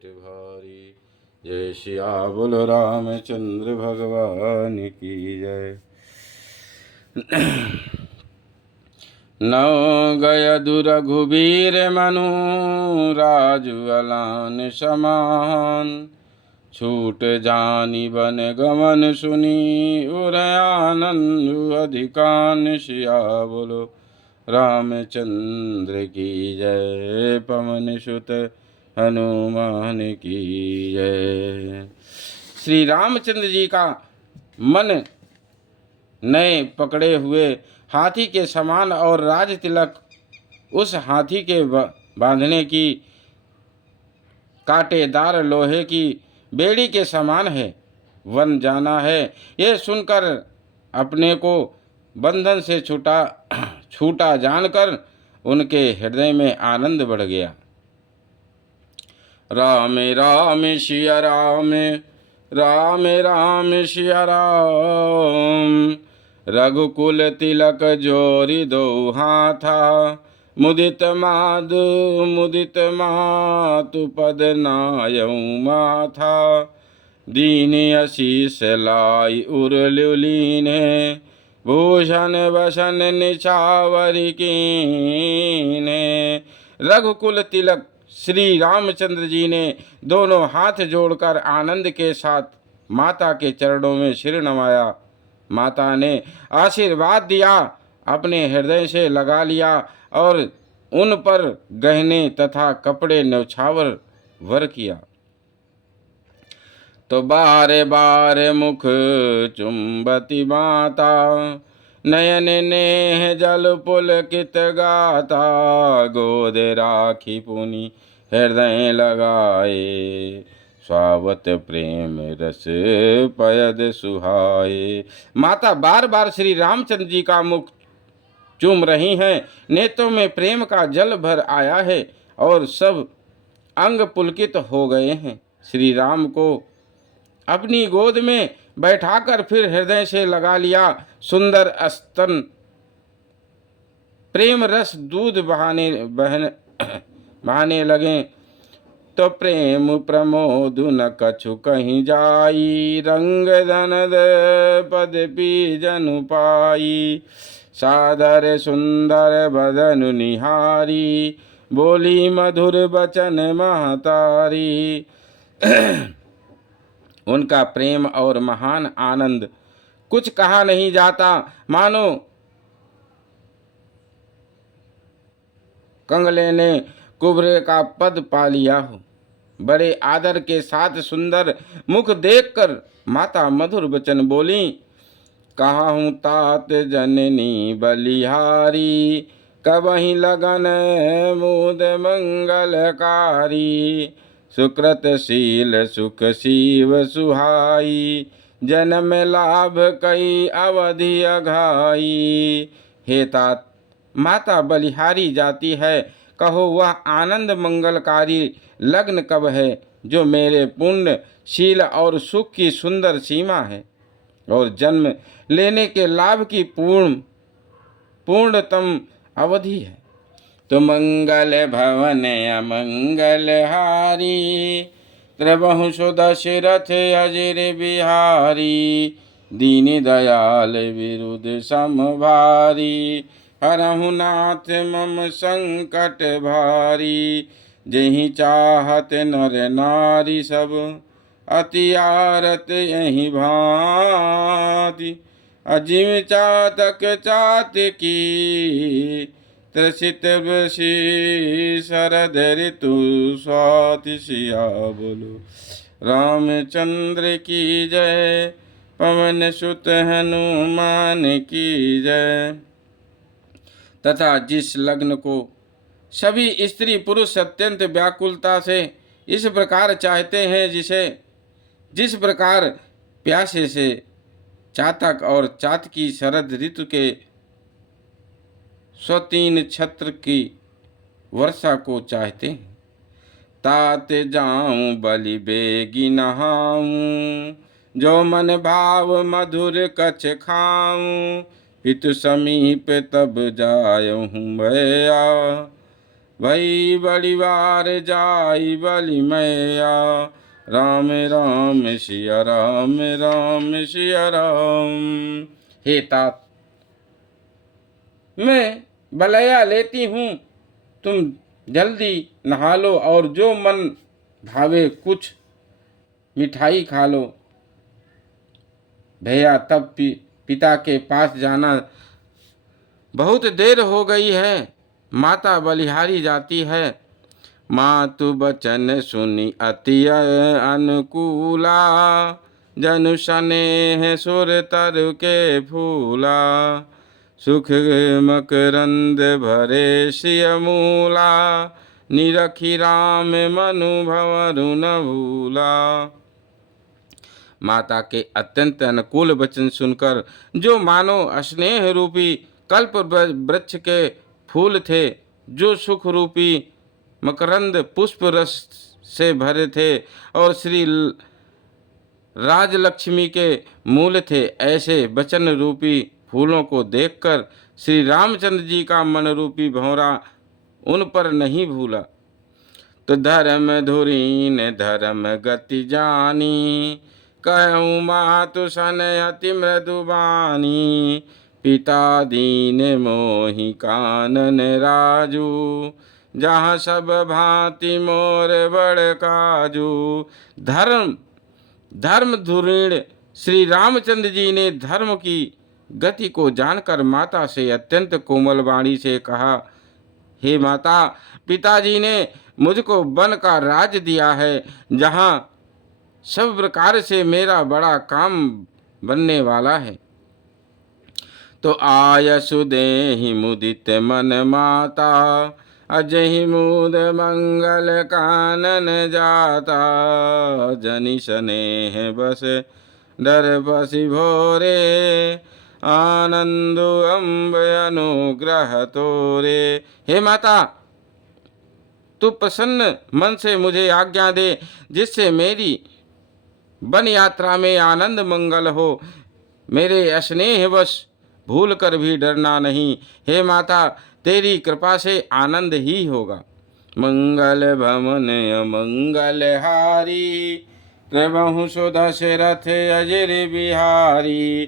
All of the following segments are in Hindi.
संकट भारी। जय सियावल रामचंद्र भगवान की जय। नौ गय दुरघुबीर मनु राजु अलान समान। छूट जानी बन गमन सुनी उर आनंद अधिकान। सियावल रामचंद्र की जय। पवन सुत हनुमान की जय। श्री रामचंद्र जी का मन नए पकड़े हुए हाथी के समान और राज तिलक उस हाथी के बांधने की कांटेदार लोहे की बेड़ी के समान है। वन जाना है ये सुनकर अपने को बंधन से छूटा जानकर उनके हृदय में आनंद बढ़ गया। राम राम सिया राम, राम राम सिया राम। रघुकुल तिलक जोरी दो हाथा। मुदित मातु पद नायऊ माथा। दीन आशीष लाई उरलीने। भूषण वसन निछावरी कीने। रघुकुल तिलक श्री रामचंद्र जी ने दोनों हाथ जोड़कर आनंद के साथ माता के चरणों में सिर नवाया। माता ने आशीर्वाद दिया, अपने हृदय से लगा लिया और उन पर गहने तथा कपड़े न्यौछावर वर किया। तो बारे बारे मुख चुंबती माता। नयन नेह जल पुलकित गाता। गोद राखी पुनि हृदय लगाए। स्वावत प्रेम रस पयद सुहाए। माता बार बार श्री रामचंद्र जी का मुख चूम रही हैं। नेत्रों में प्रेम का जल भर आया है और सब अंग पुलकित हो गए हैं। श्री राम को अपनी गोद में बैठाकर फिर हृदय से लगा लिया। सुंदर स्तन प्रेम रस दूध बहाने लगे। तो प्रेम प्रमोद न कछु कहीं जाई। रंग धनद पद पी जनु पाई। सादर सुंदर बदन निहारी। बोली मधुर बचन महतारी। उनका प्रेम और महान आनंद कुछ कहा नहीं जाता। मानो कंगले ने कुबरे का पद पा लिया हो। बड़े आदर के साथ सुंदर मुख देखकर माता मधुर वचन बोली। कहा हूँ तात जननी बलिहारी। कबहि लगन मुद मंगलकारी। सुकृत शील सुख शिव सुहाई। जन्म लाभ कई अवधि अघाई। हे तात, माता बलिहारी जाती है। कहो वह आनंद मंगलकारी लग्न कब है जो मेरे पुण्य शील और सुख की सुंदर सीमा है और जन्म लेने के लाभ की पूर्णतम अवधि है। तो मंगल भवन अमंगल हारी। त्रिबहु सुदशरथ अजिर बिहारी। दीन दयाल विरुद्ध समभारी। हरहु नाथ मम संकट भारी। जहि चाहत नर नारी सब। अति आरत यही भांति। अजिम चातक चातकी। त्रसित बसी शरद ऋतु स्वाति। सियावल रामचंद्र की जय। पवन सुत हनुमान की जय। तथा जिस लग्न को सभी स्त्री पुरुष अत्यंत व्याकुलता से इस प्रकार चाहते हैं, जिस प्रकार प्यासे से चातक और चातकी शरद ऋतु के स्वतीन छत्र की वर्षा को चाहते हैं। तात जाऊं बलि बेगी नहाऊं। जो मन भाव मधुर कछ खाऊं। पितु समीप तब जायहूँ भैया। भई बड़ी बार जाई बलि मैया, राम राम सिया राम, राम सिया राम। हे तात, मैं बलया लेती हूँ, तुम जल्दी नहा लो और जो मन भावे कुछ मिठाई खा लो। भैया तब पिता के पास जाना, बहुत देर हो गई है। माता बलिहारी जाती है। मातु बचन सुनी अति अनुकूला, जनु स्नेह सुर तरु के फूला। सुख मकरंद भरे सिय मूला, निरखी राम मनु भंवरु न भूला। माता के अत्यंत अनुकूल वचन सुनकर जो मानो स्नेह रूपी कल्प वृक्ष के फूल थे, जो सुख रूपी मकरंद पुष्प रस से भरे थे और श्री राजलक्ष्मी के मूल थे, ऐसे वचन रूपी फूलों को देखकर श्री रामचंद्र जी का मन रूपी भंवरा उन पर नहीं भूला। तो धर्म धुरीन धर्म गति जानी, कहूँ मातु सन अति मृदु बानी। पिता दीन मोहि कानन राजू, जहाँ सब भांति मोर बड़ काजू। धर्म धुरीण श्री रामचंद्र जी ने धर्म की गति को जानकर माता से अत्यंत कोमल वाणी से कहा, हे माता, पिताजी ने मुझको वन का राज दिया है, जहाँ सब प्रकार से मेरा बड़ा काम बनने वाला है। तो आयसु देहि मुदित मन माता, अजहि मुद मंगल कानन जाता। जनि स्नेह बस डर बसि भोरे, आनंद अम्ब अनुग्रह तोरे। हे माता, तू प्रसन्न मन से मुझे आज्ञा दे, जिससे मेरी वन यात्रा में आनंद मंगल हो। मेरे स्नेहवश भूल कर भी डरना नहीं। हे माता, तेरी कृपा से आनंद ही होगा। मंगल भवन अमंगल हारी, प्रभु सुदशरथ अजिर बिहारी।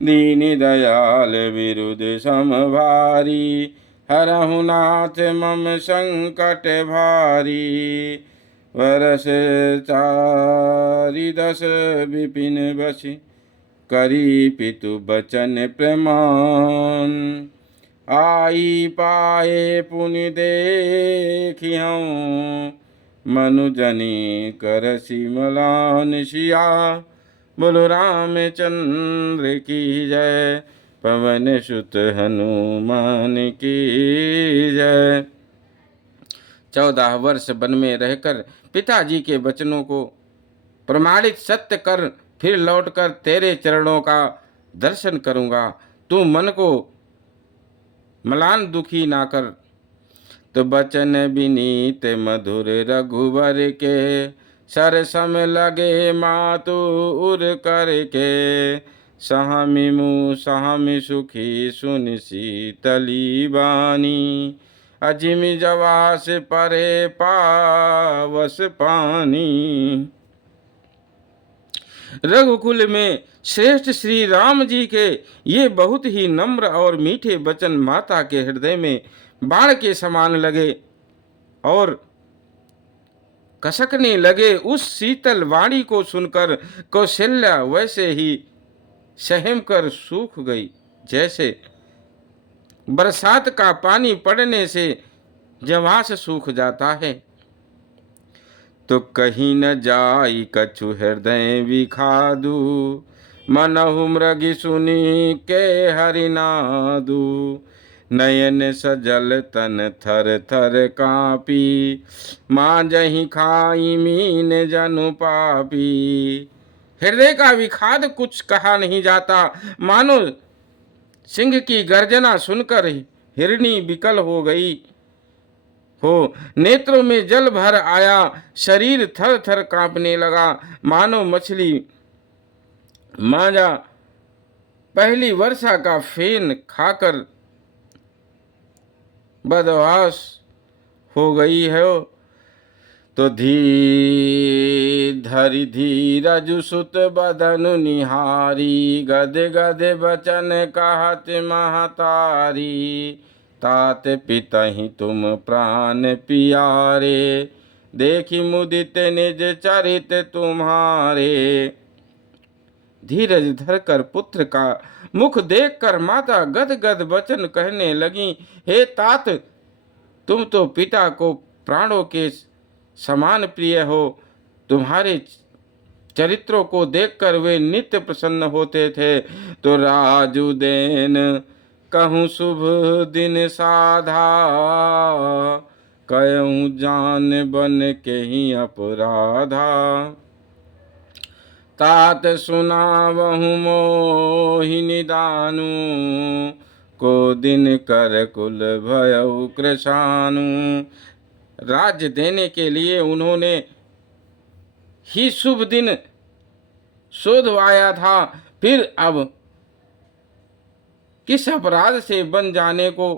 दीन दयाल विरुद्ध समभारी, हरहु नाथ मम संकट भारी। वर्ष 4 विपिन बसी, करी पितु बचन प्रमाण। आई पाए पुनि देखिहूँ, मनुजनी कर सिमलान सिया। बोलो रामचंद्र की जय, पवन सुत हनुमान की जय। 14 वर्ष वन में रहकर पिताजी के वचनों को प्रमाणित सत्य कर फिर लौटकर तेरे चरणों का दर्शन करूँगा। तू मन को मलान दुखी ना कर। तो बचन विनीत मधुर रघुवर के, सर सम लगे मातु उर करके। सहमि मुँह सहमि सुखी सुनि शीतली बानी, अजिमि जवास परे पावस पानी। रघुकुल में श्रेष्ठ श्री राम जी के ये बहुत ही नम्र और मीठे वचन माता के हृदय में बाण के समान लगे और कसकने लगे। उस शीतल वाणी को सुनकर कौशल्या वैसे ही सहम कर सूख गई, जैसे बरसात का पानी पड़ने से जवास सूख जाता है। तो कहीं न जाई कछु हृदय विखादू, मनहु मृगी सुनी के हरिनादू। नयन सजल तन थर थर कापी, माँ जही खाई मीन जनु पापी। हृदय का विखाद कुछ कहा नहीं जाता, मानो सिंह की गर्जना सुनकर हिरणी विकल हो गई हो। नेत्रों में जल भर आया, शरीर थर थर कांपने लगा, मानो मछली मांझा पहली वर्षा का फेन खाकर बदहवास हो गई है। तो धरि धीरज सुत बदनु निहारी, गद गद बचन कहत महतारी। तात पितहि तुम प्राण पियारे, देखि मुदित निज चरित तुम्हारे। धीरज धरकर पुत्र का मुख देखकर माता गद गद वचन कहने लगी, हे तात, तुम तो पिता को प्राणों के समान प्रिय हो। तुम्हारे चरित्रों को देखकर वे नित्य प्रसन्न होते थे। तो राजुदेन कहूँ शुभ दिन साधा, कहूँ जान बन के ही अपराधा। तात सुनावहु मोहि निदानु, को दिन कर कुल भयउ कृशानु। राज्य देने के लिए उन्होंने ही शुभ दिन शोधवाया था, फिर अब किस अपराध से बन जाने को